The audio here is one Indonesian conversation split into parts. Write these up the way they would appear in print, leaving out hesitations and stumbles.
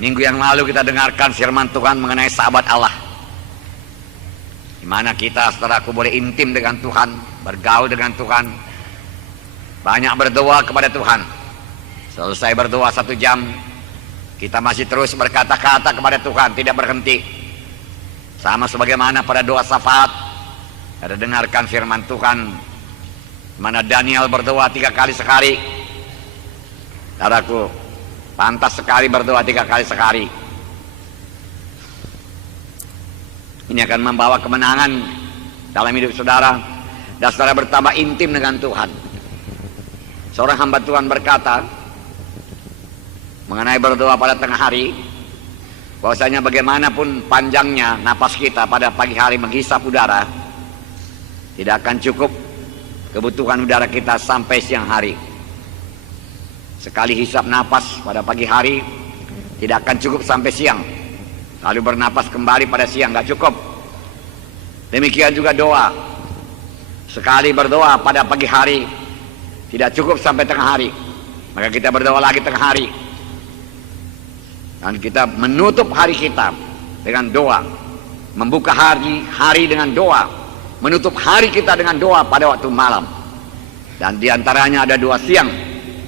Minggu yang lalu kita dengarkan firman Tuhan mengenai sahabat Allah, di mana kita, saudaraku, boleh intim dengan Tuhan, bergaul dengan Tuhan, banyak berdoa kepada Tuhan. Selesai berdoa 1 jam, kita masih terus berkata-kata kepada Tuhan, tidak berhenti. Sama sebagaimana pada doa syafaat, ada dengarkan firman Tuhan, di mana Daniel berdoa 3 kali sehari. Saudaraku, pantas sekali berdoa 3 kali sehari. Ini akan membawa kemenangan dalam hidup saudara, dan saudara bertambah intim dengan Tuhan. Seorang hamba Tuhan berkata mengenai berdoa pada tengah hari, bahwasanya bagaimanapun panjangnya napas kita pada pagi hari menghisap udara, tidak akan cukup kebutuhan udara kita sampai siang hari. Sekali hisap napas pada pagi hari tidak akan cukup sampai siang, lalu bernapas kembali pada siang, nggak cukup. Demikian juga doa, sekali berdoa pada pagi hari tidak cukup sampai tengah hari, maka kita berdoa lagi tengah hari, dan kita menutup hari kita dengan doa, membuka hari dengan doa, menutup hari kita dengan doa pada waktu malam. Dan diantaranya ada doa siang.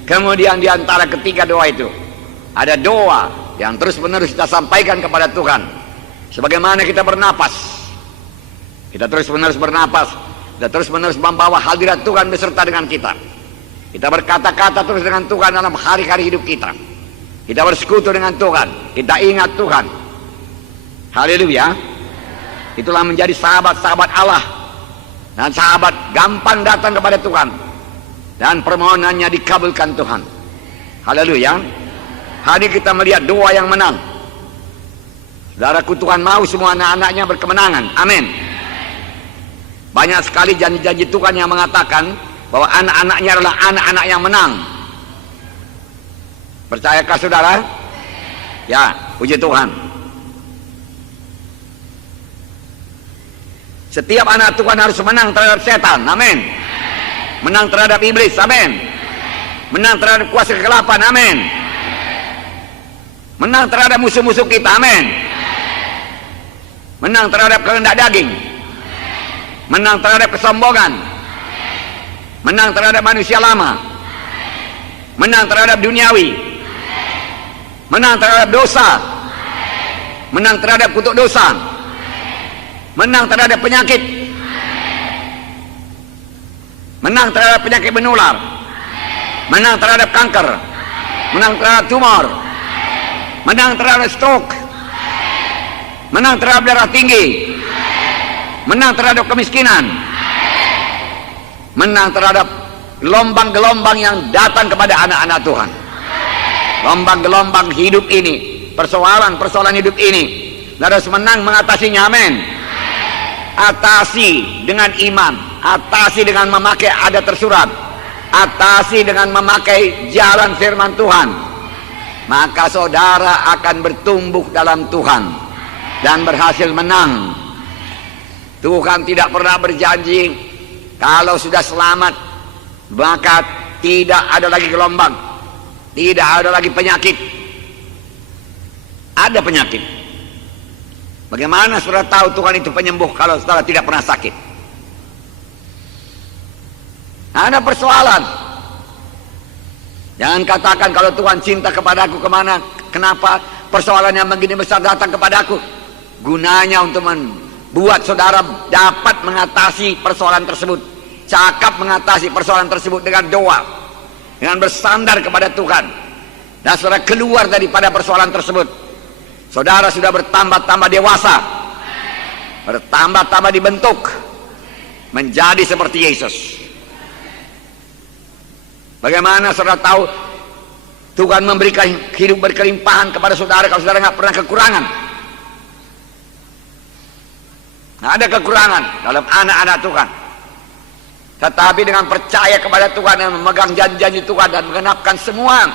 Kemudian diantara ketiga doa itu ada doa yang terus menerus kita sampaikan kepada Tuhan. Sebagaimana kita bernapas, kita terus menerus bernapas, kita terus menerus membawa hadirat Tuhan beserta dengan kita. Kita berkata-kata terus dengan Tuhan dalam hari-hari hidup kita. Kita bersekutu dengan Tuhan, kita ingat Tuhan. Haleluya. Itulah menjadi sahabat-sahabat Allah. Dan sahabat gampang datang kepada Tuhan, dan permohonannya dikabulkan Tuhan. Haleluya. Hari kita melihat doa yang menang. Saudaraku, Tuhan mau semua anak-anaknya berkemenangan. Amin. Banyak sekali janji-janji Tuhan yang mengatakan bahwa anak-anaknya adalah anak-anak yang menang. Percayakah saudara? Ya, puji Tuhan. Setiap anak Tuhan harus menang terhadap setan. Amin. Menang terhadap iblis. Amin. Menang terhadap kuasa kegelapan. Amin. Menang terhadap musuh-musuh kita. Amin. Menang terhadap kehendak daging. Menang terhadap kesombongan. Menang terhadap manusia lama. Menang terhadap duniawi. Menang terhadap dosa. Menang terhadap kutuk dosa. Menang terhadap penyakit. Menang terhadap penyakit menular. Menang terhadap kanker. Menang terhadap tumor. Menang terhadap stroke. Menang terhadap darah tinggi. Menang terhadap kemiskinan. Menang terhadap gelombang-gelombang yang datang kepada anak-anak Tuhan. Gelombang-gelombang hidup ini, persoalan-persoalan hidup ini, harus menang mengatasinya. Amin. Atasi dengan iman, atasi dengan memakai adat tersurat, atasi dengan memakai jalan firman Tuhan, maka saudara akan bertumbuh dalam Tuhan dan berhasil menang. Tuhan tidak pernah berjanji kalau sudah selamat maka tidak ada lagi gelombang, tidak ada lagi penyakit. Ada penyakit. Bagaimana saudara tahu Tuhan itu penyembuh kalau saudara tidak pernah sakit? Ada persoalan. Jangan katakan kalau Tuhan cinta kepadaku kemana, kenapa persoalan yang begini besar datang kepadaku. Gunanya untuk membuat saudara dapat mengatasi persoalan tersebut, cakap mengatasi persoalan tersebut dengan doa, dengan bersandar kepada Tuhan, dan saudara keluar daripada persoalan tersebut. Saudara sudah bertambah-tambah dewasa, bertambah-tambah dibentuk menjadi seperti Yesus. Bagaimana saudara tahu Tuhan memberikan hidup berkelimpahan kepada saudara kalau saudara nggak pernah kekurangan? Nggak ada kekurangan dalam anak-anak Tuhan. Tetapi dengan percaya kepada Tuhan dan memegang janji-janji Tuhan dan mengenapkan semua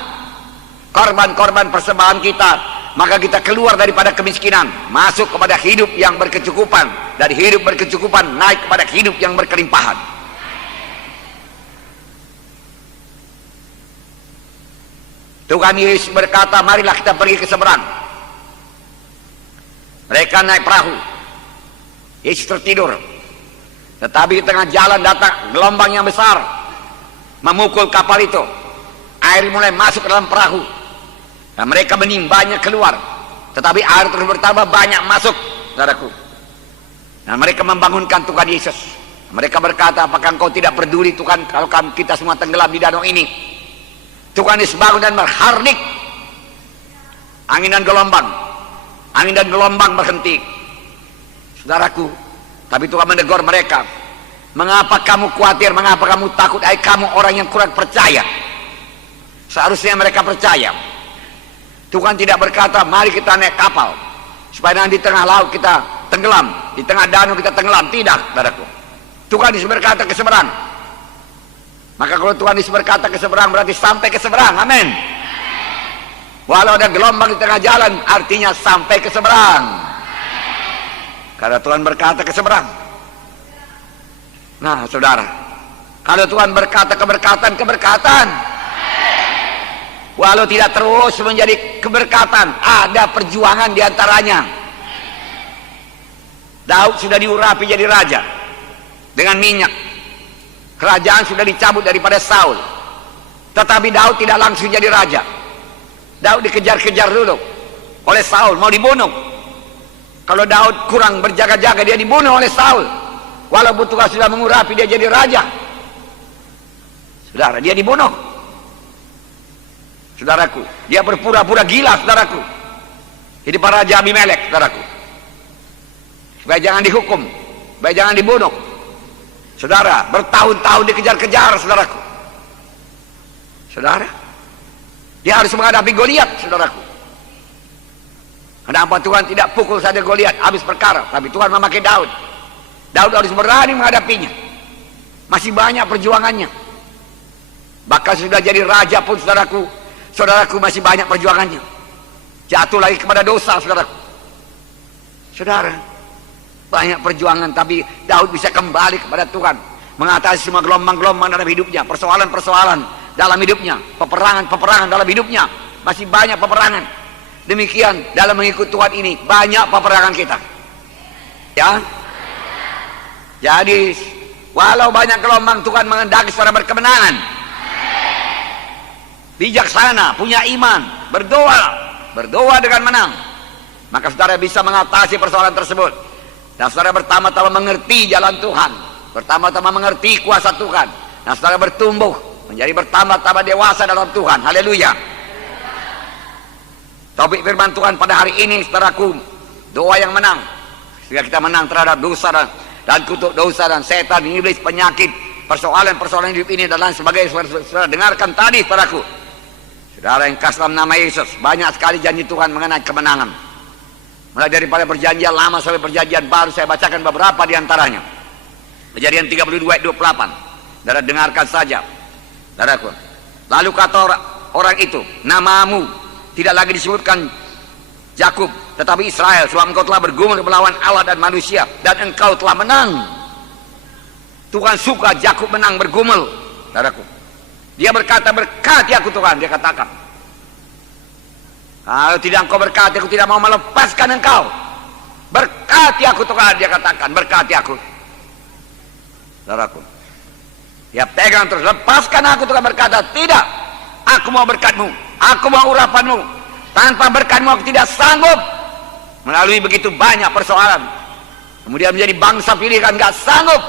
korban-korban persembahan kita, maka kita keluar daripada kemiskinan, masuk kepada hidup yang berkecukupan, dari hidup berkecukupan naik kepada hidup yang berkelimpahan. Tuhan Yesus berkata, marilah kita pergi ke seberang. Mereka naik perahu. Yesus tertidur. Tetapi di tengah jalan datang gelombang yang besar, memukul kapal itu. Air mulai masuk ke dalam perahu, dan mereka menimbanya keluar. Tetapi air terus bertambah banyak masuk, saudaraku. Dan mereka membangunkan Tuhan Yesus. Mereka berkata, apakah engkau tidak peduli Tuhan kalau kita semua tenggelam di danau ini? Tuhan Yesus bangun dan berhardik. Angin dan gelombang berhenti, saudaraku. Tapi Tuhan menegur mereka. Mengapa kamu khawatir? Mengapa kamu takut? Hai kamu orang yang kurang percaya. Seharusnya mereka percaya. Tuhan tidak berkata mari kita naik kapal supaya nanti di tengah laut kita tenggelam, di tengah danau kita tenggelam. Tidak, saudaraku. Tuhan Yesus berkata ke seberang. Maka kalau Tuhan Yesus berkata ke seberang, berarti sampai ke seberang. Amin. Walau ada gelombang di tengah jalan, artinya sampai ke seberang. Karena Tuhan berkata ke seberang. Nah, saudara, kalau Tuhan berkata keberkatan, walau tidak terus menjadi keberkatan, ada perjuangan diantaranya. Daud sudah diurapi jadi raja dengan minyak. Kerajaan sudah dicabut daripada Saul, tetapi Daud tidak langsung jadi raja. Daud dikejar-kejar dulu oleh Saul, mau dibunuh. Kalau Daud kurang berjaga-jaga, dia dibunuh oleh Saul. Walaupun Tuhan sudah mengurapi dia jadi raja, saudara, dia dibunuh. Saudaraku, dia berpura-pura gila, saudaraku. Jadi para raja Abimelek, saudaraku, supaya jangan dihukum, supaya jangan dibunuh. Saudara, bertahun-tahun dikejar-kejar, saudaraku. Saudara, dia harus menghadapi Goliat, saudaraku. Kenapa Tuhan tidak pukul saja Goliat, habis perkara? Tapi Tuhan memakai Daud. Daud harus berani menghadapinya. Masih banyak perjuangannya. Bahkan sudah jadi raja pun, saudaraku masih banyak perjuangannya. Jatuh lagi kepada dosa, saudaraku. Saudara, banyak perjuangan, tapi Daud bisa kembali kepada Tuhan, mengatasi semua gelombang-gelombang dalam hidupnya, persoalan-persoalan dalam hidupnya, peperangan-peperangan dalam hidupnya. Masih banyak peperangan. Demikian dalam mengikut Tuhan ini banyak peperangan kita, ya. Jadi walau banyak gelombang, Tuhan mengendaki saudara berkemenangan. Bijaksana, punya iman, berdoa dengan menang, maka saudara bisa mengatasi persoalan tersebut. Dan saudara pertama-tama mengerti jalan Tuhan, pertama-tama mengerti kuasa Tuhan. Dan saudara bertumbuh menjadi bertambah-tambah dewasa dalam Tuhan. Haleluya. Topik firman Tuhan pada hari ini, saudaraku, doa yang menang, sehingga kita menang terhadap dosa dan kutuk dosa dan setan, iblis, penyakit, persoalan-persoalan hidup ini dan lain sebagainya. Saudara dengarkan tadi, saudaraku. Saudara yang kasih dalam nama Yesus, banyak sekali janji Tuhan mengenai kemenangan. Mulai daripada perjanjian lama sampai perjanjian baru, saya bacakan beberapa di antaranya. Kejadian 32 ayat 28. Saudara dengarkan saja, saudaraku. Lalu kata orang itu, namamu tidak lagi disebutkan Yakub, tetapi Israel, sebab engkau telah bergumul melawan Allah dan manusia, dan engkau telah menang. Tuhan suka Yakub menang, bergumul, saudaraku. Dia berkata, berkati aku Tuhan, dia katakan. Kalau tidak engkau berkati, aku tidak mau melepaskan engkau. Berkati aku Tuhan, dia katakan, berkati aku. Saudaraku, dia pegang terus, lepaskan aku. Tuhan berkata, tidak, aku mau berkatmu, aku mau urapanmu. Tanpa berkatmu aku tidak sanggup. Melalui begitu banyak persoalan, kemudian menjadi bangsa pilihan, gak sanggup.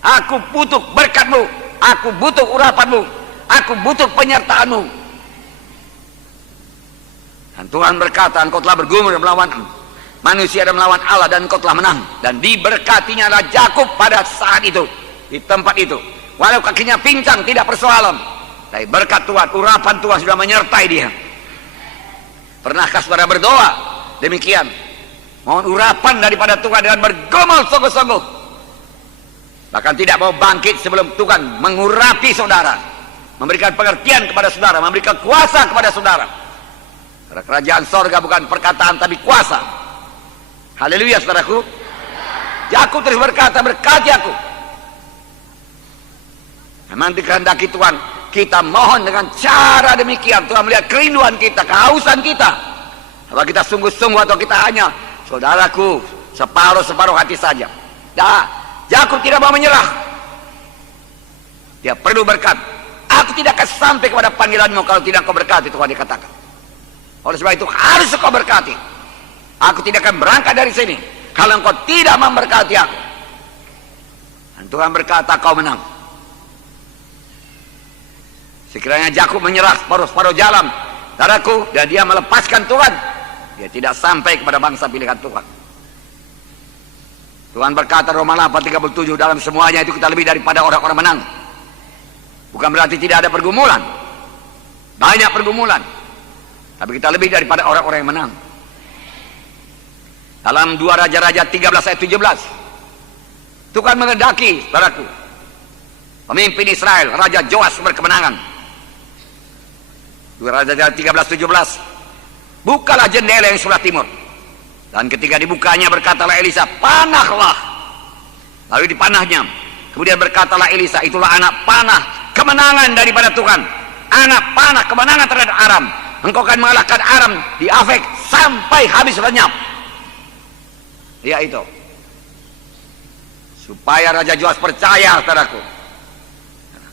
Aku butuh berkatmu, aku butuh urapanmu, aku butuh penyertaanmu. Dan Tuhan berkata, engkau telah bergumul melawan manusia dan melawan Allah, dan engkau telah menang. Dan diberkatinya adalah Yakub pada saat itu, di tempat itu. Walau kakinya pincang, tidak persoalan, tapi berkat Tuhan, urapan Tuhan sudah menyertai dia. Pernahkah saudara berdoa demikian, mohon urapan daripada Tuhan dengan bergumul sungguh-sungguh, bahkan tidak mau bangkit sebelum Tuhan mengurapi saudara, memberikan pengertian kepada saudara, memberikan kuasa kepada saudara. Karena kerajaan sorga bukan perkataan tapi kuasa. Haleluya, saudaraku. Yakub terus berkata, berkati aku. Memang dikehendaki Tuhan, kita mohon dengan cara demikian. Tuhan melihat kerinduan kita, kehausan kita. Apa kita sungguh-sungguh atau kita hanya saudaraku, separuh-separuh hati saja. Yakub tidak mau menyerah. Dia perlu berkat. Aku tidak akan sampai kepada panggilanmu kalau tidak kau berkati, Tuhan dikatakan. Oleh sebab itu harus kau berkati. Aku tidak akan berangkat dari sini kalau engkau tidak memberkati aku. Dan Tuhan berkata, kau menang. Sekiranya Yakub menyerah separuh-separuh jalan, saudaraku, dan dia melepaskan Tuhan, dia tidak sampai kepada bangsa pilihan Tuhan. Tuhan berkata Roma 8:37, dalam semuanya itu kita lebih daripada orang-orang menang. Bukan berarti tidak ada pergumulan. Banyak pergumulan. Tapi kita lebih daripada orang-orang yang menang. Dalam 2 Raja-Raja 13 ayat 17, Tuhan mengendaki, saudaraku, pemimpin Israel, Raja Joas berkemenangan. 2 Raja-Raja 13:17, bukalah jendela yang sebelah timur. Dan ketika dibukanya berkatalah Elisa, panahlah. Lalu dipanahnya. Kemudian berkatalah Elisa, itulah anak panah kemenangan daripada Tuhan. Anak panah kemenangan terhadap Aram. Engkau akan mengalahkan Aram di Afek sampai habis lenyap. Ya itu. Supaya Raja Joas percaya, saudaraku.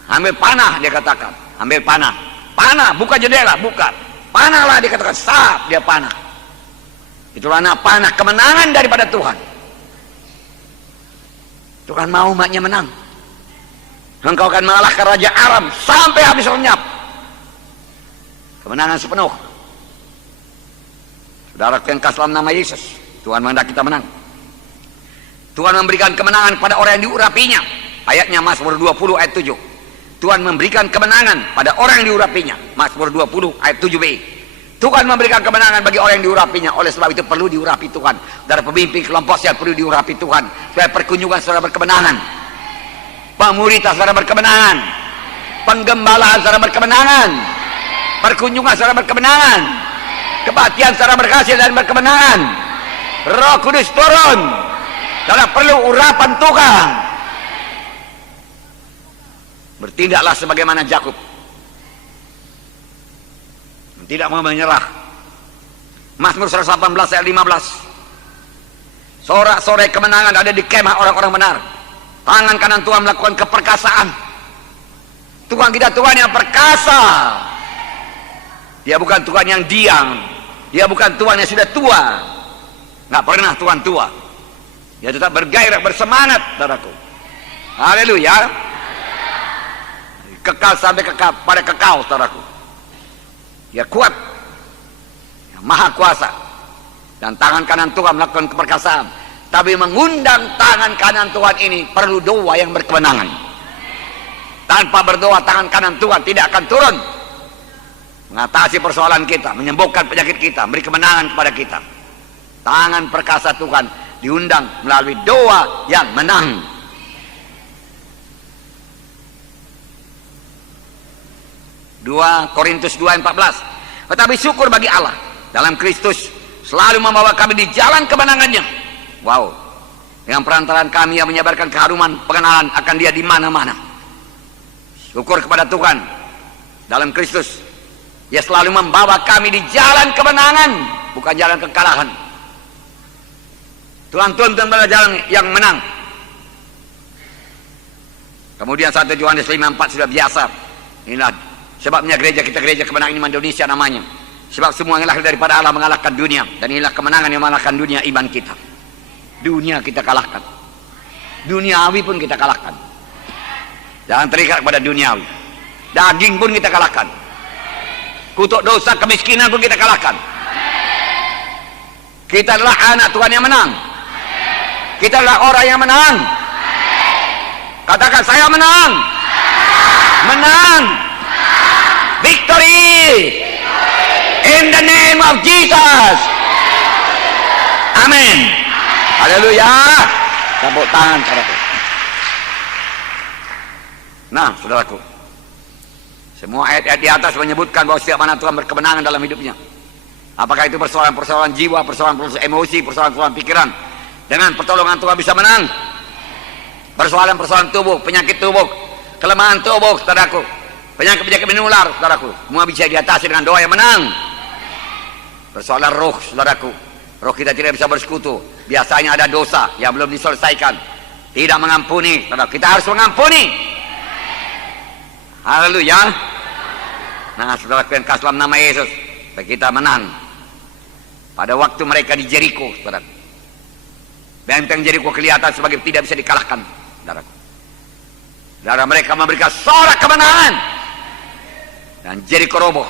Ambil panah, dia katakan. Ambil panah. Panah, buka jendela, buka. Panahlah, dia katakan. Sap, dia panah. Itulah anak panah kemenangan daripada Tuhan. Tuhan mau umatnya menang. Engkau akan mengalahkan Raja Aram sampai habis lenyap. Kemenangan sepenuh. Saudara yang kasih dalam nama Yesus, Tuhan menghendaki kita menang. Tuhan memberikan kemenangan pada orang yang diurapinya. Ayatnya Mazmur 20 ayat 7. Tuhan memberikan kemenangan pada orang yang diurapinya. Mazmur 20 ayat 7b. Tuhan memberikan kemenangan bagi orang yang diurapinya. Oleh sebab itu perlu diurapi Tuhan. Dari pemimpin kelompok yang perlu diurapi Tuhan. Supaya perkunjungan saudara berkemenangan. Pemuritan saudara berkemenangan. Penggembalaan saudara berkemenangan. Perkunjungan saudara berkemenangan. Kebaktian saudara berhasil dan berkemenangan. Roh Kudus turun. Saudara perlu urapan Tuhan. Bertindaklah sebagaimana Yakub. Tidak mau menyerah. Mazmur 118 ayat 15. Sorak-sorai kemenangan ada di kemah orang-orang benar. Tangan kanan Tuhan melakukan keperkasaan. Tuhan kita Tuhan yang perkasa. Dia bukan Tuhan yang diam. Dia bukan Tuhan yang sudah tua. Nggak pernah Tuhan tua. Dia tetap bergairah, bersemangat, saudaraku. Haleluya. Kekal sampai kekal, pada kekal, saudaraku. Dia kuat, dia maha kuasa, dan tangan kanan Tuhan melakukan keperkasaan. Tapi mengundang tangan kanan Tuhan ini perlu doa yang berkemenangan. Tanpa berdoa tangan kanan Tuhan tidak akan turun mengatasi persoalan kita, menyembuhkan penyakit kita, beri kemenangan kepada kita. Tangan perkasa Tuhan diundang melalui doa yang menang. Korintus 2:14. Tetapi syukur bagi Allah dalam Kristus selalu membawa kami di jalan kemenangannya. Wow. Dengan perantaraan kami yang menyebarkan keharuman pengenalan akan Dia di mana-mana. Syukur kepada Tuhan dalam Kristus. Dia selalu membawa kami di jalan kemenangan, bukan jalan kekalahan. Tuhan tuntun pada jalan yang menang. Kemudian 1 Yohanes 5:4 sudah biasa. Inilah sebabnya gereja kita, gereja kemenangan iman Indonesia namanya. Sebab semua yang lahir daripada Allah mengalahkan dunia. Dan inilah kemenangan yang mengalahkan dunia, iman kita. Dunia kita kalahkan. Duniawi pun kita kalahkan. Jangan terikat kepada duniawi. Daging pun kita kalahkan. Kutuk dosa, kemiskinan pun kita kalahkan. Kita adalah anak Tuhan yang menang. Kita adalah orang yang menang. Katakan, saya menang. Menang. Victory. In the name of Jesus. Amin. Haleluya. Tepuk tangan, saudaraku. Nah, saudaraku, semua ayat-ayat di atas menyebutkan bahwa setiap mana Tuhan berkemenangan dalam hidupnya. Apakah itu persoalan-persoalan jiwa, persoalan-persoalan emosi, persoalan-persoalan pikiran. Dengan pertolongan Tuhan bisa menang. Persoalan-persoalan tubuh, penyakit tubuh, kelemahan tubuh, saudaraku, penyakit-penyakit menular, saudaraku, semua bisa diatasi dengan doa yang menang. Persoalan roh, saudaraku, Roh kita tidak bisa bersekutu. Biasanya ada dosa yang belum diselesaikan, tidak mengampuni. Kita harus mengampuni. Haleluya. Nah, saudara yang kasih dalam nama Yesus, kita menang. Pada waktu mereka di Jeriko, saudara, benteng Jeriko kelihatan sebagai tidak bisa dikalahkan, saudara. Saudara, mereka memberikan sorak kemenangan dan Jeriko roboh.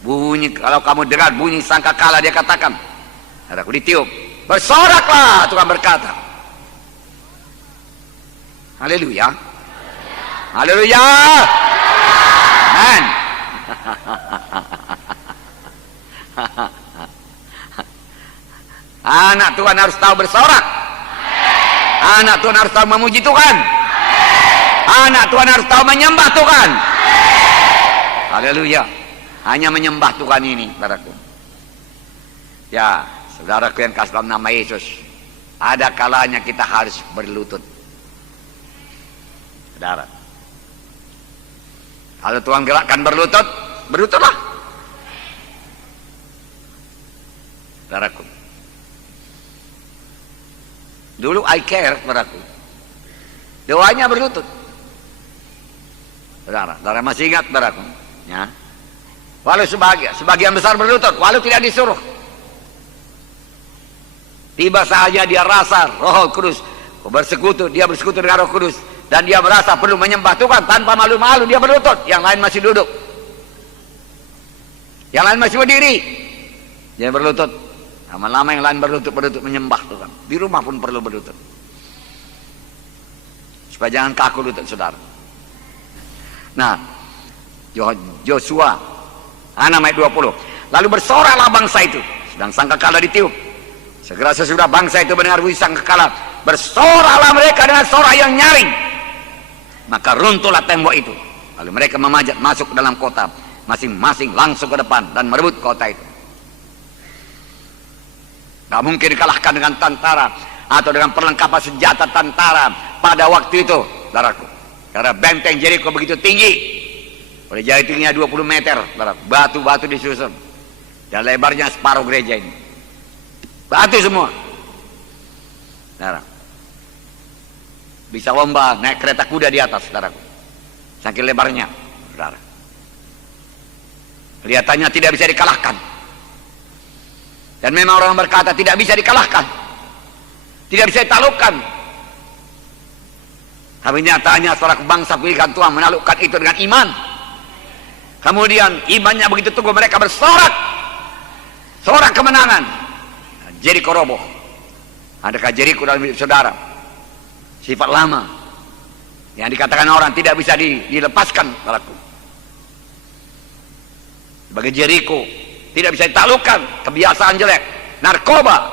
Bunyi, kalau kamu dengar bunyi sangkakala, dia katakan, saudaraku, ditiup, bersoraklah, Tuhan berkata. Haleluya. Haleluya. Amen. Anak Tuhan harus tahu bersorak. Anak Tuhan harus tahu memuji Tuhan. Anak Tuhan harus tahu menyembah Tuhan. Haleluya. Hanya menyembah Tuhan ini, saudaraku. Ya, saudaraku yang kasih dalam nama Yesus, ada kalanya kita harus berlutut, saudara. Kalau Tuhan gerakkan berlutut, berlututlah, saudaraku. Dulu I care, saudaraku, doanya berlutut, saudara. Saudara masih ingat, saudaraku? Ya. Walau sebagian besar berlutut, walau tidak disuruh. Tiba saja dia rasa Roh Kudus bersekutu, dia bersekutu dengan Roh Kudus, dan dia merasa perlu menyembah Tuhan tanpa malu-malu, dia berlutut. Yang lain masih duduk, yang lain masih berdiri, dia berlutut. Lama-lama yang lain berlutut menyembah Tuhan. Di rumah pun perlu berlutut, supaya jangan kaku lutut, saudara. Nah, Yosua 6 ayat 20. Lalu bersoraklah bangsa itu, sedang sangkakala ditiup. Segera sesudah bangsa itu mendengar bunyi sangkakala, bersoraklah mereka dengan sorak yang nyaring. Maka runtuhlah tembok itu. Lalu mereka memanjat masuk ke dalam kota, masing-masing langsung ke depan dan merebut kota itu. Tak mungkin dikalahkan dengan tentara atau dengan perlengkapan senjata tentara pada waktu itu, saudaraku. Karena benteng Jeriko begitu tinggi. Oleh jari tingginya 20 meter, batu-batu disusun, dan lebarnya separuh gereja ini, batu semua. Saudara, bisa lomba naik kereta kuda di atas, saudaraku, saking lebarnya, saudara. Kelihatannya tidak bisa dikalahkan, dan memang orang berkata tidak bisa dikalahkan, tidak bisa ditaklukkan. Tapi nyatanya saudaraku, bangsa pilihan Tuhan menaklukkan itu dengan iman. Kemudian imannya begitu teguh, mereka bersorak, sorak kemenangan. Jeriko roboh. Adakah Jeriko dalam hidup saudara? Sifat lama yang dikatakan orang tidak bisa dilepaskan, saudaraku. Sebagai Jeriko tidak bisa ditaklukkan, kebiasaan jelek, narkoba,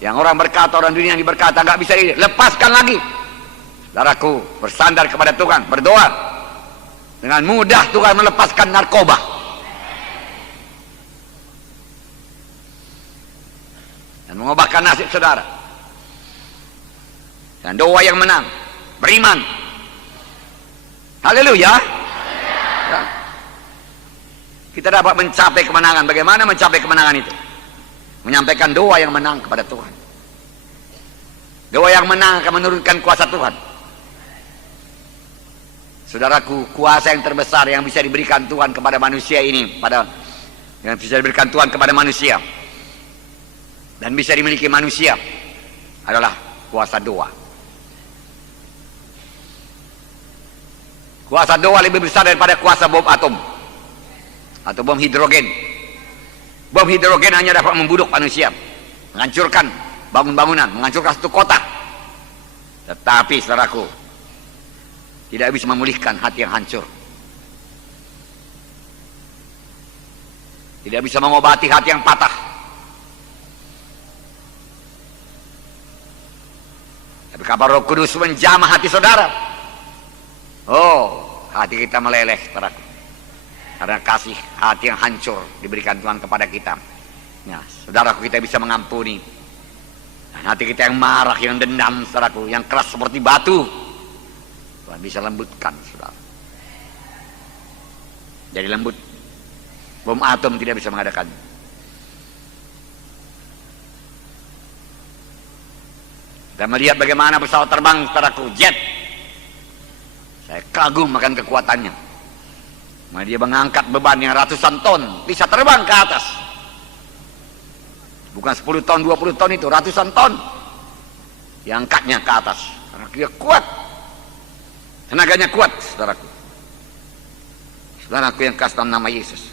yang orang berkata, orang dunia yang berkata nggak bisa dilepaskan lagi. Saudaraku, bersandar kepada Tuhan, berdoa. Dengan mudah Tuhan melepaskan narkoba. Dan mengubahkan nasib saudara. Dan doa yang menang, beriman. Haleluya. Ya. Kita dapat mencapai kemenangan. Bagaimana mencapai kemenangan itu? Menyampaikan doa yang menang kepada Tuhan. Doa yang menang akan menurunkan kuasa Tuhan. Saudaraku, kuasa yang terbesar yang bisa diberikan Tuhan kepada manusia ini, yang bisa diberikan Tuhan kepada manusia dan bisa dimiliki manusia adalah kuasa doa. Kuasa doa lebih besar daripada kuasa bom atom atau bom hidrogen. Bom hidrogen hanya dapat membunuh manusia, menghancurkan bangunan, menghancurkan satu kota. Tetapi saudaraku, tidak bisa memulihkan hati yang hancur. Tidak bisa mengobati hati yang patah. Tapi kabar Roh Kudus menjamah hati saudara. Oh, hati kita meleleh, saudaraku. Karena kasih hati yang hancur diberikan Tuhan kepada kita. Nah, saudaraku, kita bisa mengampuni. Dan hati kita yang marah, yang dendam, saudaraku, yang keras seperti batu, Tuhan bisa lembutkan, saudara. Jadi lembut. Bom atom tidak bisa mengadakannya. Saya melihat bagaimana pesawat terbang, saudaraku, jet. Saya kagum akan kekuatannya. Dia mengangkat beban yang ratusan ton, bisa terbang ke atas. Bukan 10 ton, 20 ton itu, ratusan ton. Diangkatnya ke atas. Karena dia kuat. Tenaganya kuat, saudaraku. Saudaraku yang kasih nama Yesus.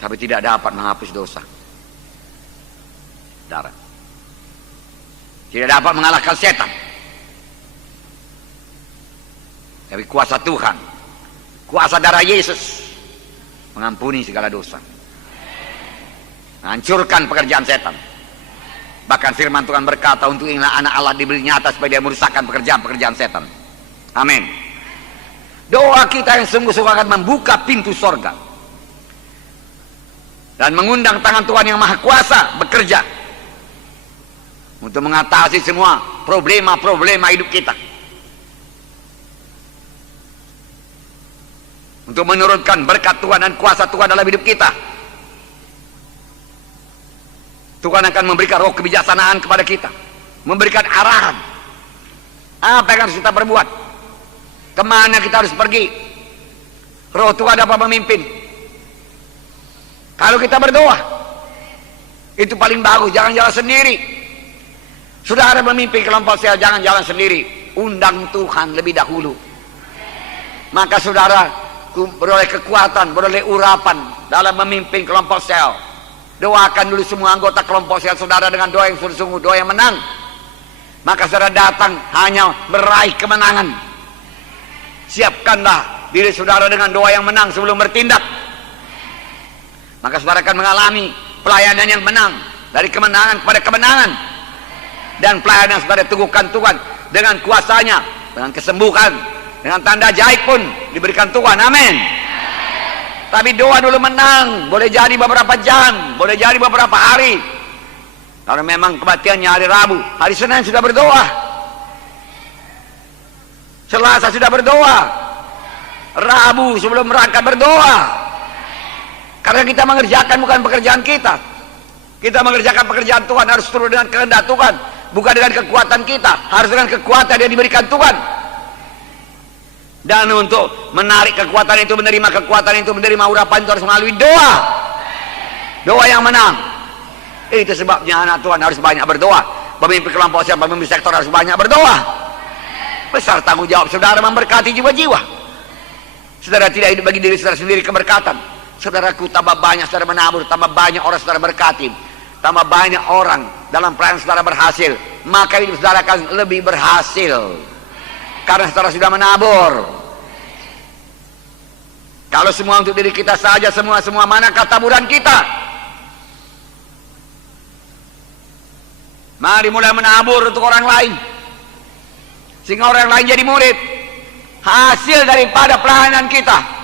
Tapi tidak dapat menghapus dosa. Saudara. Tidak dapat mengalahkan setan. Tapi kuasa Tuhan, kuasa darah Yesus mengampuni segala dosa, menghancurkan pekerjaan setan. Bahkan firman Tuhan berkata, untuk inilah anak Allah diberi nyata supaya dia merusakkan pekerjaan-pekerjaan setan. Amin. Doa kita yang sungguh-sungguh akan membuka pintu sorga dan mengundang tangan Tuhan yang Maha Kuasa bekerja untuk mengatasi semua problema-problema hidup kita, untuk menurunkan berkat Tuhan dan kuasa Tuhan dalam hidup kita. Tuhan akan memberikan roh kebijaksanaan kepada kita, memberikan arahan apa yang harus kita perbuat, kemana kita harus pergi. Roh Tuhan dapat memimpin. Kalau kita berdoa, itu paling bagus. Jangan jalan sendiri. Saudara memimpin kelompok sel, jangan jalan sendiri, undang Tuhan lebih dahulu. Maka saudara beroleh kekuatan, beroleh urapan dalam memimpin kelompok sel. Doakan dulu semua anggota kelompok sel saudara dengan doa yang sungguh-sungguh, doa yang menang. Maka saudara datang hanya meraih kemenangan. Siapkanlah diri saudara dengan doa yang menang sebelum bertindak. Maka saudara akan mengalami pelayanan yang menang, dari kemenangan kepada kemenangan. Dan pelayanan saudara teguhkan Tuhan dengan kuasanya, dengan kesembuhan, dengan tanda ajaib pun diberikan Tuhan. Amin. Tapi doa dulu menang, boleh jadi beberapa jam, boleh jadi beberapa hari. Kalau memang kematiannya hari Rabu, hari Senin sudah berdoa, Selasa sudah berdoa, Rabu sebelum berangkat berdoa. Karena kita mengerjakan bukan pekerjaan kita. Kita mengerjakan pekerjaan Tuhan, harus turun dengan kehendak Tuhan, bukan dengan kekuatan kita, harus dengan kekuatan yang diberikan Tuhan. Dan untuk menarik kekuatan itu, menerima kekuatan itu, menerima urapan itu harus melalui doa. Doa yang menang. Itu sebabnya anak Tuhan harus banyak berdoa. Pemimpin kelompok sel, pemimpin sektor harus banyak berdoa. Besar tanggung jawab saudara memberkati jiwa-jiwa. Saudara tidak hidup bagi diri saudara sendiri keberkatan. Saudaraku, tambah banyak saudara menabur, tambah banyak orang saudara berkati, tambah banyak orang dalam pelayanan saudara berhasil, maka hidup saudara akan lebih berhasil. Karena saudara sudah menabur. Kalau semua untuk diri kita saja, semua manakah taburan kita? Mari mulai menabur untuk orang lain, sehingga orang lain jadi murid, hasil daripada pelayanan kita.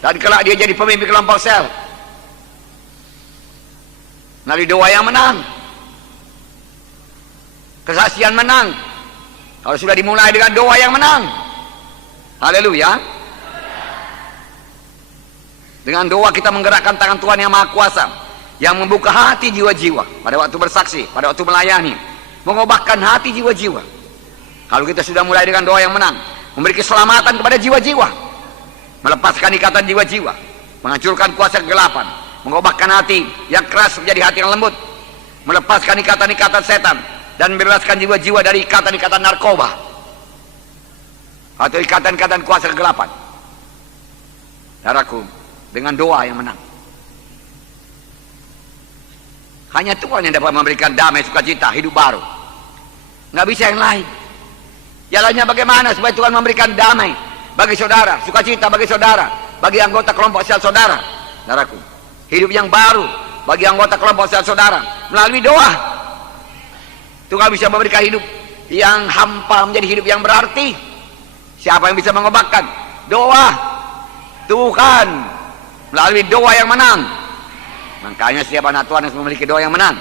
Dan kelak dia jadi pemimpin kelompok sel melalui doa yang menang, kesaksian menang. Kalau sudah dimulai dengan doa yang menang, haleluya. Dengan doa kita menggerakkan tangan Tuhan yang Maha Kuasa, yang membuka hati jiwa-jiwa pada waktu bersaksi, pada waktu melayani, mengubahkan hati jiwa-jiwa. Kalau kita sudah mulai dengan doa yang menang, memberi keselamatan kepada jiwa-jiwa, melepaskan ikatan jiwa-jiwa, menghancurkan kuasa kegelapan, mengubahkan hati yang keras menjadi hati yang lembut, melepaskan ikatan-ikatan setan, dan membebaskan jiwa-jiwa dari ikatan-ikatan narkoba atau ikatan-ikatan kuasa kegelapan. Saudaraku, dengan doa yang menang, hanya Tuhan yang dapat memberikan damai, sukacita, hidup baru. Nggak bisa yang lain. Jalannya bagaimana supaya Tuhan memberikan damai bagi saudara, sukacita bagi saudara, bagi anggota kelompok sel saudara. Saudaraku, hidup yang baru bagi anggota kelompok sel saudara melalui doa. Tuhan bisa memberikan hidup yang hampa menjadi hidup yang berarti. Siapa yang bisa mengubahkan? Doa. Tuhan melalui doa yang menang. Makanya setiap anak Tuhan harus memiliki doa yang menang.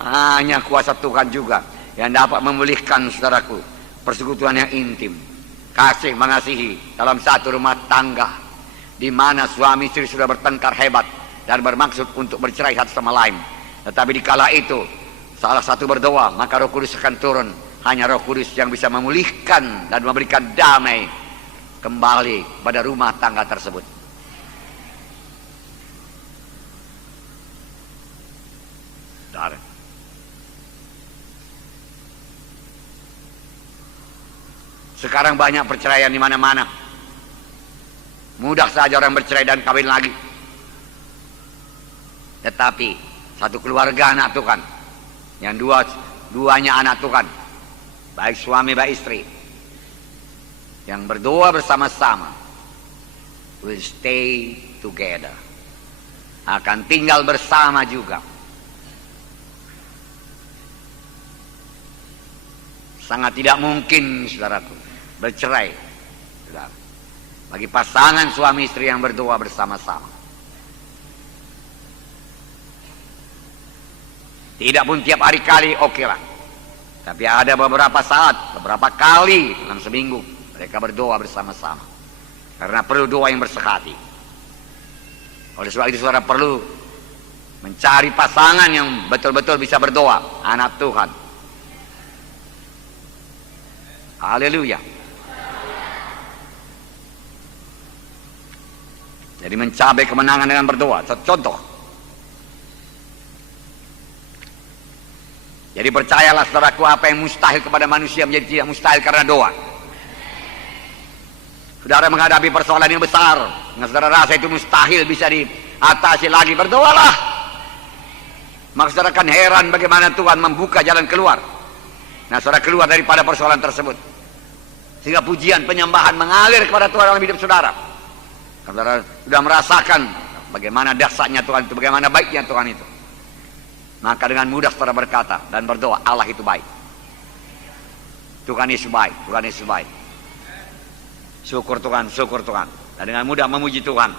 Hanya kuasa Tuhan juga yang dapat memulihkan, saudaraku, persekutuan yang intim, kasih mengasihi dalam satu rumah tangga, di mana suami istri sudah bertengkar hebat dan bermaksud untuk bercerai satu sama lain. Tetapi di kala itu salah satu berdoa, maka Roh Kudus akan turun. Hanya Roh Kudus yang bisa memulihkan dan memberikan damai kembali pada rumah tangga tersebut. Saudara, sekarang banyak perceraian di mana-mana. Mudah saja orang bercerai dan kawin lagi. Tetapi satu keluarga anak Tuhan, yang duanya anak Tuhan, baik suami baik istri, yang berdoa bersama-sama, will stay together, akan tinggal bersama juga. Sangat tidak mungkin, saudaraku, bercerai, saudara, bagi pasangan suami istri yang berdoa bersama-sama. Tidak pun tiap hari kali, oke lah. Tapi ada beberapa saat, beberapa kali dalam seminggu mereka berdoa bersama-sama. Karena perlu doa yang bersehati. Oleh sebab itu saudara perlu mencari pasangan yang betul-betul bisa berdoa, anak Tuhan. Haleluya. Jadi mencapai kemenangan dengan berdoa. Contoh. Jadi percayalah saudaraku, apa yang mustahil kepada manusia menjadi tidak mustahil karena doa. Saudara menghadapi persoalan yang besar, yang saudara rasa itu mustahil bisa diatasi lagi, berdoalah. Maka saudara akan heran bagaimana Tuhan membuka jalan keluar. Nah, saudara keluar daripada persoalan tersebut, sehingga pujian penyembahan mengalir kepada Tuhan dalam hidup saudara. Saudara sudah merasakan bagaimana dahsyatnya Tuhan itu, bagaimana baiknya Tuhan itu. Maka dengan mudah saudara berkata dan berdoa, Allah itu baik, Tuhan Yesus baik, Tuhan Yesus baik. Syukur Tuhan, syukur Tuhan. Dan dengan mudah memuji Tuhan.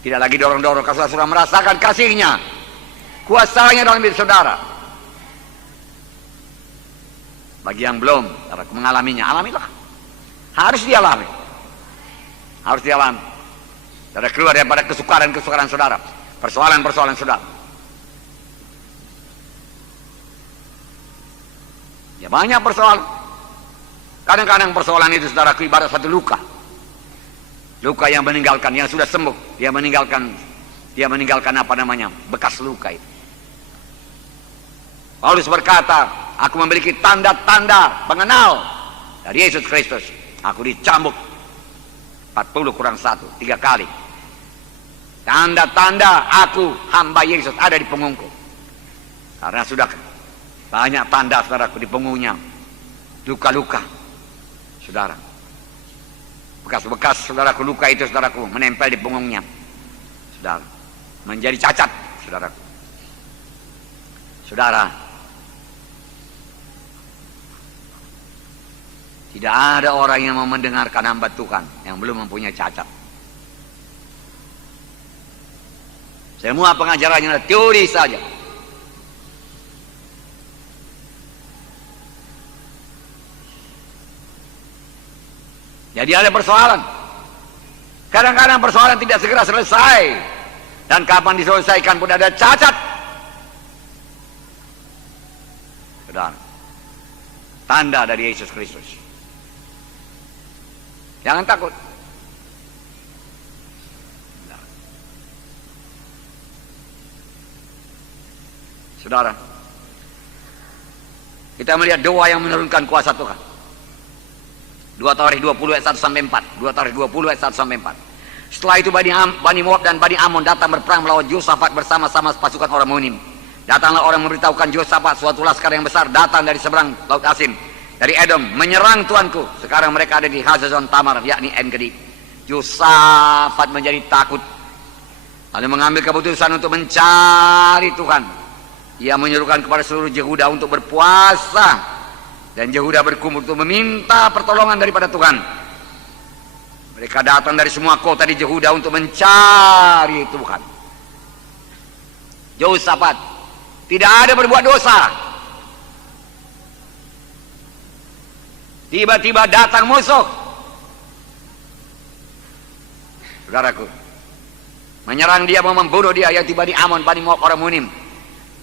Tidak lagi dorong-dorong, kalau sudah merasakan kasih-Nya, kuasanya dalam hidup saudara. Bagi yang belum mengalaminya, alamilah. Harus dialami. Harus dialami. Saudara keluar daripada kesukaran-kesukaran saudara, persoalan-persoalan saudara. Ya banyak persoalan. Kadang-kadang persoalan itu saudaraku ibarat satu luka. Luka yang meninggalkan, yang sudah sembuh, dia meninggalkan apa namanya, bekas luka itu. Paulus berkata, aku memiliki tanda-tanda pengenal dari Yesus Kristus. Aku dicambuk 40 kurang 1, 3 kali. Tanda-tanda aku hamba Yesus ada di punggungku. Karena sudah banyak tanda saudaraku di punggungnya. Luka-luka saudara. Bekas-bekas saudaraku luka itu saudaraku menempel di punggungnya. Saudara, menjadi cacat saudaraku. Saudara, tidak ada orang yang mau mendengarkan hamba Tuhan yang belum mempunyai cacat. Semua pengajarannya adalah teori saja. Jadi ada persoalan. Kadang-kadang persoalan tidak segera selesai. Dan kapan diselesaikan pun ada cacat. Saudara, tanda dari Yesus Kristus. Jangan takut. Saudara, kita melihat doa yang menurunkan kuasa Tuhan. 2 Tawarikh 20 ayat 1 sampai 4. 2 Tawarikh 20 ayat 1 sampai 4. Setelah itu Bani Moab dan Bani Amon datang berperang melawan Yosafat bersama-sama pasukan orang Meuniim. Datanglah orang memberitahukan Yosafat suatu laskar yang besar datang dari seberang Laut Asin, dari Edom, menyerang tuanku. Sekarang mereka ada di Hazazon Tamar, yakni En-Gedi. Yosafat menjadi takut, lalu mengambil keputusan untuk mencari Tuhan. Ia menyerukan kepada seluruh Yehuda untuk berpuasa, dan Yehuda berkumpul untuk meminta pertolongan daripada Tuhan. Mereka datang dari semua kota di Yehuda untuk mencari Tuhan. Yosafat tidak ada berbuat dosa. Tiba-tiba datang musuh, saudaraku, menyerang dia, mau membunuh dia, yaitu Bani Amon, Bani Moab, orang Meuniim.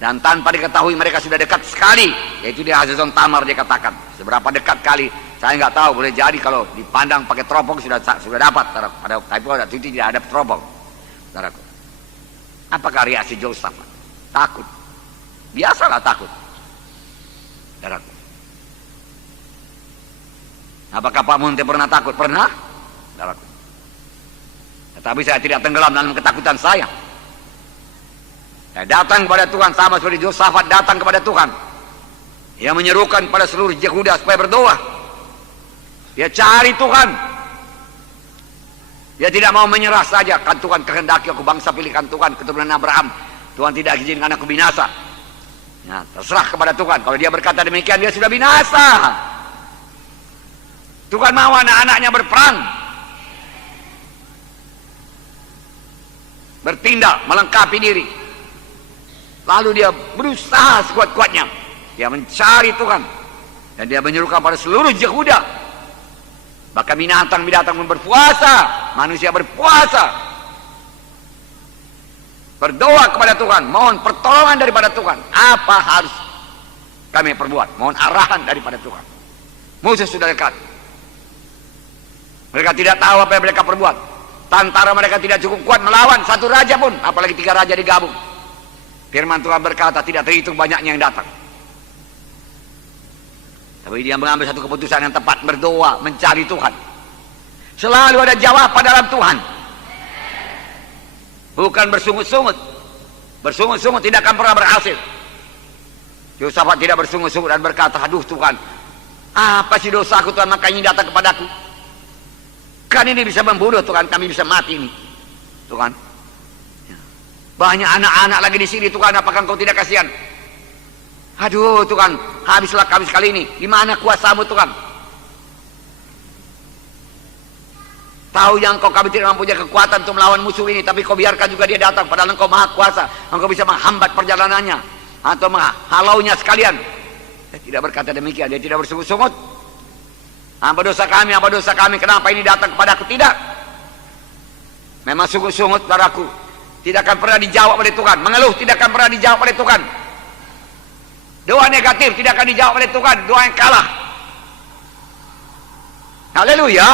Dan tanpa diketahui mereka sudah dekat sekali. Yaitu di Azazon Tamar dia katakan. Seberapa dekat kali saya nggak tahu. Boleh jadi kalau dipandang pakai teropong sudah dapat. Tapi pada itu tidak ada teropong. Saudaraku. Apakah reaksi Yosafat? Takut. Biasalah takut. Saudaraku. Apakah Pak Munte pernah takut? Pernah? Saudaraku. Tetapi saya tidak tenggelam dalam ketakutan saya. Saya datang kepada Tuhan sama seperti Yosafat datang kepada Tuhan. Dia menyerukan pada seluruh Yehuda supaya berdoa. Dia cari Tuhan. Dia tidak mau menyerah saja. Kan Tuhan kehendaki aku bangsa pilihkan Tuhan keturunan Abraham. Tuhan tidak izinkan aku binasa. Ya, terserah kepada Tuhan. Kalau dia berkata demikian dia sudah binasa. Tuhan mau anak-anaknya berperang. Bertindak, melengkapi diri. Lalu dia berusaha sekuat-kuatnya. Dia mencari Tuhan. Dan dia menyerukan pada seluruh Yehuda. Bahkan binatang-binatang pun berpuasa. Manusia berpuasa. Berdoa kepada Tuhan. Mohon pertolongan daripada Tuhan. Apa harus kami perbuat? Mohon arahan daripada Tuhan. Musuh sudah dekat. Mereka tidak tahu apa yang mereka perbuat. Tentara mereka tidak cukup kuat melawan satu raja pun. Apalagi 3 raja digabung. Firman Tuhan berkata tidak terhitung banyaknya yang datang. Tapi dia mengambil satu keputusan yang tepat. Berdoa, mencari Tuhan. Selalu ada jawaban dalam Tuhan. Bukan bersungut-sungut. Bersungut-sungut tidak akan pernah berhasil. Yosafat tidak bersungut-sungut dan berkata, aduh Tuhan, apa sih dosaku Tuhan, makanya datang kepadaku. Kan ini bisa membunuh Tuhan, kami bisa mati ini. Tuhan. Banyak anak-anak lagi di sini Tuhan, apakah Engkau tidak kasihan? Aduh Tuhan, habislah kami sekali ini. Di mana kuasa-Mu Tuhan? Tahu yang kami tidak mempunyai kekuatan untuk melawan musuh ini, tapi Kau biarkan juga dia datang, padahal Engkau maha kuasa. Engkau bisa menghambat perjalanannya atau menghalaunya sekalian. Dia tidak berkata demikian, dia tidak bersungut-sungut. Apa dosa kami, kenapa ini datang kepadaku? Tidak. Memang sungut-sungut saudaraku, tidak akan pernah dijawab oleh Tuhan. Mengeluh tidak akan pernah dijawab oleh Tuhan. Doa negatif tidak akan dijawab oleh Tuhan. Doa yang kalah. Haleluya.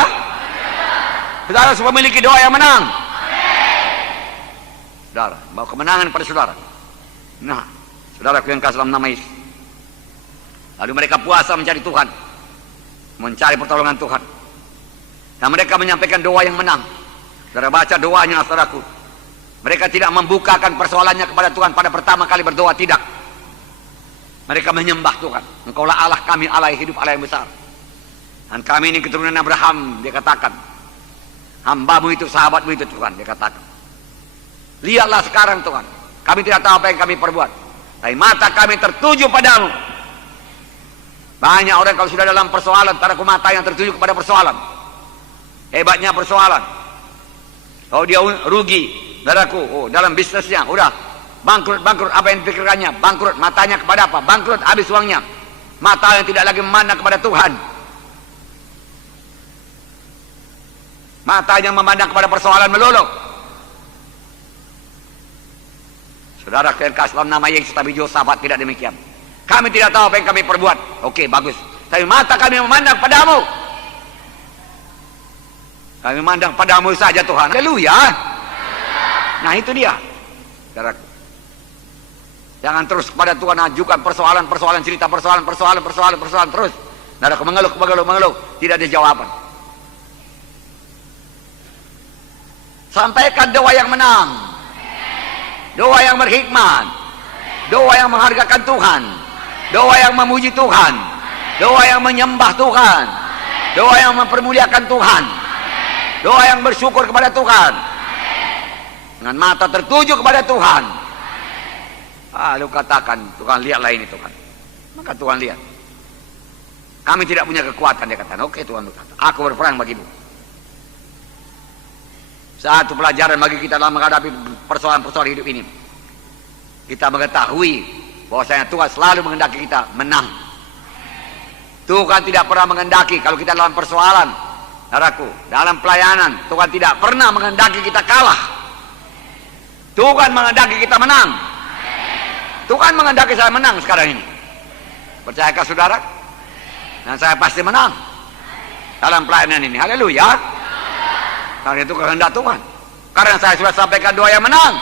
Saudara harus memiliki doa yang menang. Saudara, bawa kemenangan pada saudara. Nah, saudaraku yang kasih dalam nama Yesus. Lalu mereka puasa mencari Tuhan. Mencari pertolongan Tuhan. Dan mereka menyampaikan doa yang menang. Saudara baca doanya saudaraku. Mereka tidak membukakan persoalannya kepada Tuhan pada pertama kali berdoa, tidak. Mereka menyembah Tuhan. Engkaulah Allah kami, Allah yang hidup, Allah yang besar. Dan kami ini keturunan Abraham, dia katakan. Hambamu itu, sahabatmu itu Tuhan, dia katakan. Lihatlah sekarang Tuhan. Kami tidak tahu apa yang kami perbuat. Tapi mata kami tertuju padamu. Banyak orang kalau sudah dalam persoalan, taraku mata yang tertuju kepada persoalan. Hebatnya persoalan. Kalau dia rugi, saudaraku, dalam bisnisnya, udah bangkrut, apa yang dipikirkannya? Bangkrut, matanya kepada apa? Bangkrut, habis uangnya. Mata yang tidak lagi memandang kepada Tuhan. Mata yang memandang kepada persoalan melulu. Saudara yang kasih dalam nama Yesus, tapi Yosafat tidak demikian. Kami tidak tahu apa yang kami perbuat. Oke, bagus. Tapi mata kami memandang padamu. Kami memandang padamu saja Tuhan. Haleluya. Nah itu dia. Saudaraku. Jangan terus kepada Tuhan ajukan persoalan, cerita persoalan terus. Saudaraku mengeluh. Tidak ada jawaban. Sampaikan doa yang menang. Doa yang berhikmat. Doa yang menghargakan Tuhan. Doa yang memuji Tuhan. Doa yang menyembah Tuhan. Doa yang mempermuliakan Tuhan. Doa yang bersyukur kepada Tuhan. Dengan mata tertuju kepada Tuhan. Lalu katakan, Tuhan lihatlah ini Tuhan. Maka Tuhan lihat. Kami tidak punya kekuatan, dia katakan. Oke Tuhan berkata, aku berperang bagimu. Satu pelajaran bagi kita dalam menghadapi persoalan-persoalan hidup ini. Kita mengetahui bahwasanya Tuhan selalu menghendaki kita menang. Tuhan tidak pernah menghendaki kalau kita dalam persoalan, saudaraku, dalam pelayanan, Tuhan tidak pernah menghendaki kita kalah. Tuhan menghendaki kita menang. Tuhan menghendaki saya menang sekarang ini. Percayakah saudara? Dan saya pasti menang dalam pelayanan ini. Haleluya. Karena itu kehendak Tuhan. Karena saya sudah sampaikan doa yang menang.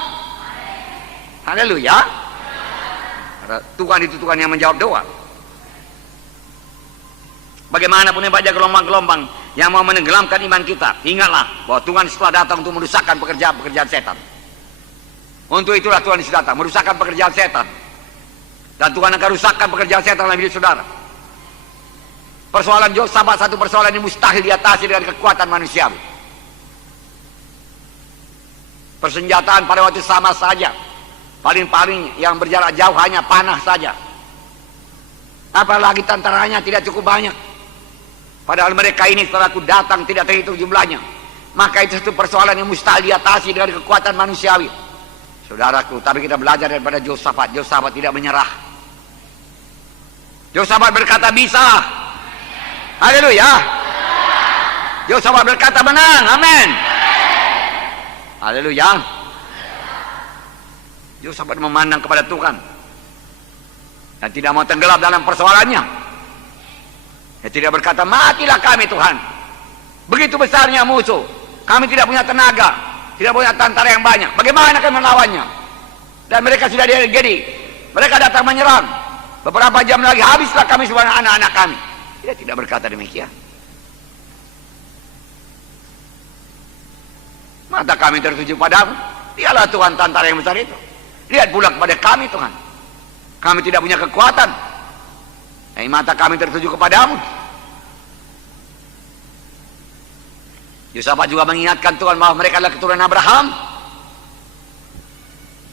Haleluya. Karena Tuhan itu Tuhan yang menjawab doa. Bagaimanapun yang banyak gelombang-gelombang yang mau menenggelamkan iman kita, ingatlah bahwa Tuhan setelah datang untuk merusakkan pekerjaan-pekerjaan setan. Untuk itulah Tuhan sudah datang, merusakkan pekerjaan setan. Dan Tuhan akan rusakkan pekerjaan setan dalam hidup saudara. Persoalan Yosafat satu persoalan yang mustahil diatasi dengan kekuatan manusiawi. Persenjataan pada waktu sama saja. Paling-paling yang berjarak jauh hanya panah saja. Apalagi tentaranya tidak cukup banyak. Padahal mereka ini setelah aku datang tidak terhitung jumlahnya. Maka itu satu persoalan yang mustahil diatasi dengan kekuatan manusiawi. Saudaraku, tapi kita belajar daripada Yosafat. Yosafat tidak menyerah. Yosafat berkata bisa. Haleluya. Yosafat berkata menang. Amin. Haleluya. Yosafat memandang kepada Tuhan dan tidak mau tenggelam dalam persoalannya. Dia tidak berkata matilah kami Tuhan, begitu besarnya musuh, kami tidak punya tenaga, tidak punya tentara yang banyak, bagaimana kami melawannya? Dan mereka sudah jadi, mereka datang menyerang, beberapa jam lagi habislah kami semua anak-anak kami. Dia tidak berkata demikian. Mata kami tertuju padamu, dialah Tuhan tentara yang besar itu. Lihat pula kepada kami Tuhan, kami tidak punya kekuatan, tapi mata kami tertuju kepadamu. Yosafat juga mengingatkan Tuhan bahwa mereka adalah keturunan Abraham.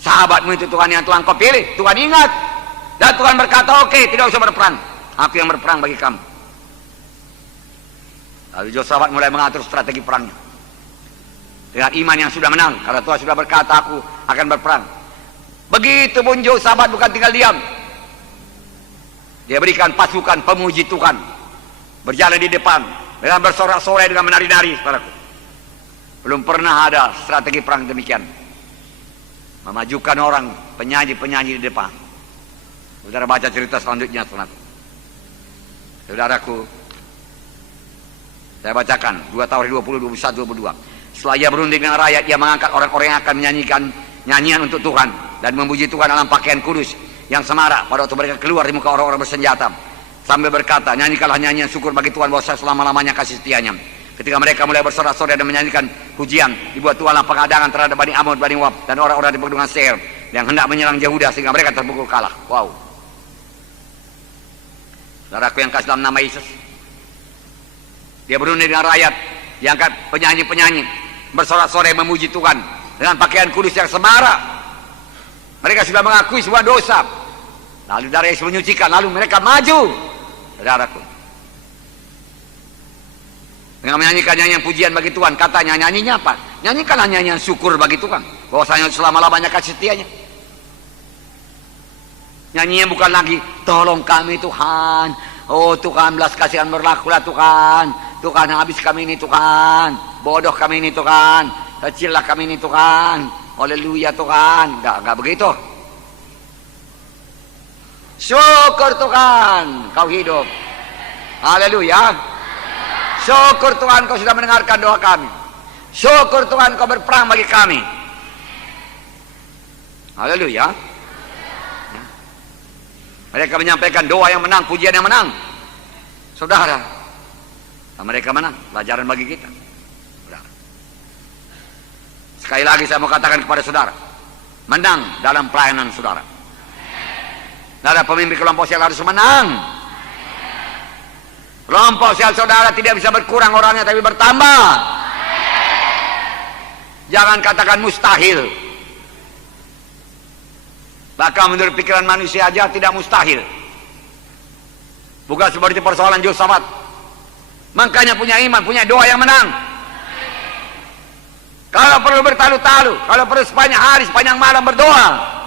Sahabatmu itu Tuhan yang Tuhan kau pilih. Tuhan ingat. Dan Tuhan berkata, oke, tidak usah berperang. Aku yang berperang bagi kamu. Lalu Yosafat mulai mengatur strategi perangnya. Dengan iman yang sudah menang. Karena Tuhan sudah berkata, aku akan berperang. Begitupun Yosafat bukan tinggal diam. Dia berikan pasukan pemuji Tuhan. Berjalan di depan. Dengan bersorak-sorai, dengan menari-nari, saudaraku. Belum pernah ada strategi perang demikian. Memajukan orang, penyanyi-penyanyi di depan. Saudara baca cerita selanjutnya, saudaraku. Saudaraku, saya bacakan 2 Tawarikh 20, 21, 22. Setelah ia berunding dengan rakyat, ia mengangkat orang-orang yang akan menyanyikan nyanyian untuk Tuhan dan memuji Tuhan dalam pakaian kudus yang semarak pada waktu mereka keluar di muka orang-orang bersenjata. Sambil berkata, nyanyikanlah nyanyian syukur bagi Tuhan bahwa selama-lamanya kasih setianya. Ketika mereka mulai bersorak-sorai dan menyanyikan pujian, dibuat Tuhanlah pengadangan terhadap Bani Amon, Bani Moab dan orang-orang di pegunungan Seir yang hendak menyerang Yehuda sehingga mereka terpukul kalah. Wow. Saudaraku yang kasih dalam nama Yesus, dia berunding dengan rakyat, diangkat penyanyi-penyanyi bersorak-sorai memuji Tuhan dengan pakaian kudus yang semarak. Mereka sudah mengakui sebuah dosa, lalu darah Yesus menyucikan, lalu mereka maju. Saudaraku, dengan menyanyikan nyanyian pujian bagi Tuhan, katanya nyanyinya apa? Nyanyikanlah nyanyian syukur bagi Tuhan bahwasanya selama-lamanya kasih setianya. Nyanyinya bukan lagi tolong kami Tuhan, oh Tuhan belas kasihan berlakulah Tuhan, Tuhan habis kami ini Tuhan, bodoh kami ini Tuhan, kecillah kami ini Tuhan, haleluya Tuhan. Enggak begitu. Syukur Tuhan kau hidup, haleluya. Syukur Tuhan kau sudah mendengarkan doa kami. Syukur Tuhan kau berperang bagi kami, haleluya. Mereka menyampaikan doa yang menang, pujian yang menang. Saudara, mereka menang, pelajaran bagi kita. Saudara. Sekali lagi saya mau katakan kepada saudara, menang dalam pelayanan saudara. Tidak ada pemimpin kelompok sel harus menang. Kelompok sel saudara tidak bisa berkurang orangnya, tapi bertambah. Jangan katakan mustahil. Bahkan menurut pikiran manusia aja tidak mustahil. Bukan seperti persoalan Yosafat. Makanya punya iman, punya doa yang menang. Kalau perlu bertalu-talu, kalau perlu sepanjang hari, sepanjang malam berdoa.